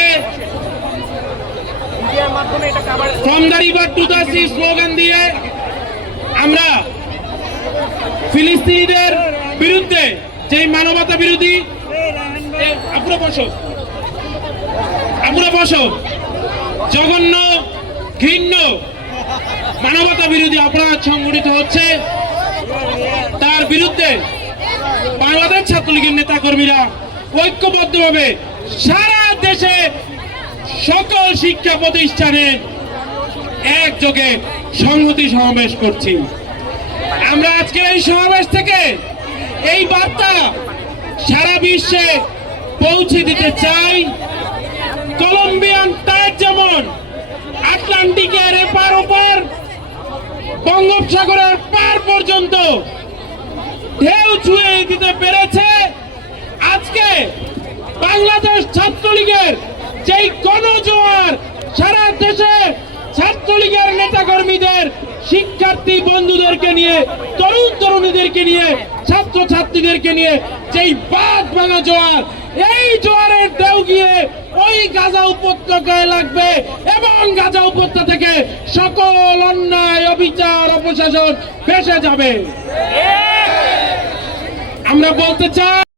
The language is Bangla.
দিয়ে from the river to the sea slogan দিয়ে আমরা ফিলিস্তিনিদের বিরুদ্ধে যে মানবতা বিরোধী জঘন্য ঘৃণ্য মানবতা বিরোধী অপরাধ সংঘটিত হচ্ছে, তার বিরুদ্ধে বাংলাদেশ ছাত্রলীগের নেতা কর্মীরা ঐক্যবদ্ধভাবে সারা দেশে সকল শিক্ষা প্রতিষ্ঠানে একযোগে সংহতি সমাবেশ করছি। আমরা আজকের এই সমাবেশ থেকে এই বার্তা সারা বিশ্বে পৌঁছে দিতে চাই। কলম্বিয়ান টাইড যেমন আটলান্টিকের এপার ওপার বঙ্গোপসাগরের পার পর্যন্ত ঢেউ ছুঁয়ে দিতে পেরেছে, আজকে বাংলাদেশ ছাত্রলীগের যেই গণজোয়ার সারা দেশে ছাত্রলীগের নেতা কর্মীদের, শিক্ষার্থী বন্ধুদেরকে নিয়ে, তরুণ তরুণীদেরকে নিয়ে, ছাত্র ছাত্রীদেরকে নিয়ে যেই বাঁধ ভাঙা জোয়ার, এই জোয়ারের ঢেউ গিয়ে ওই গাজা উপত্যকায় লাগবে এবং গাজা উপত্যকা থেকে সকল অন্যায়, অবিচার, অপশাসন ভেসে যাবে। আমরা বলতে চাই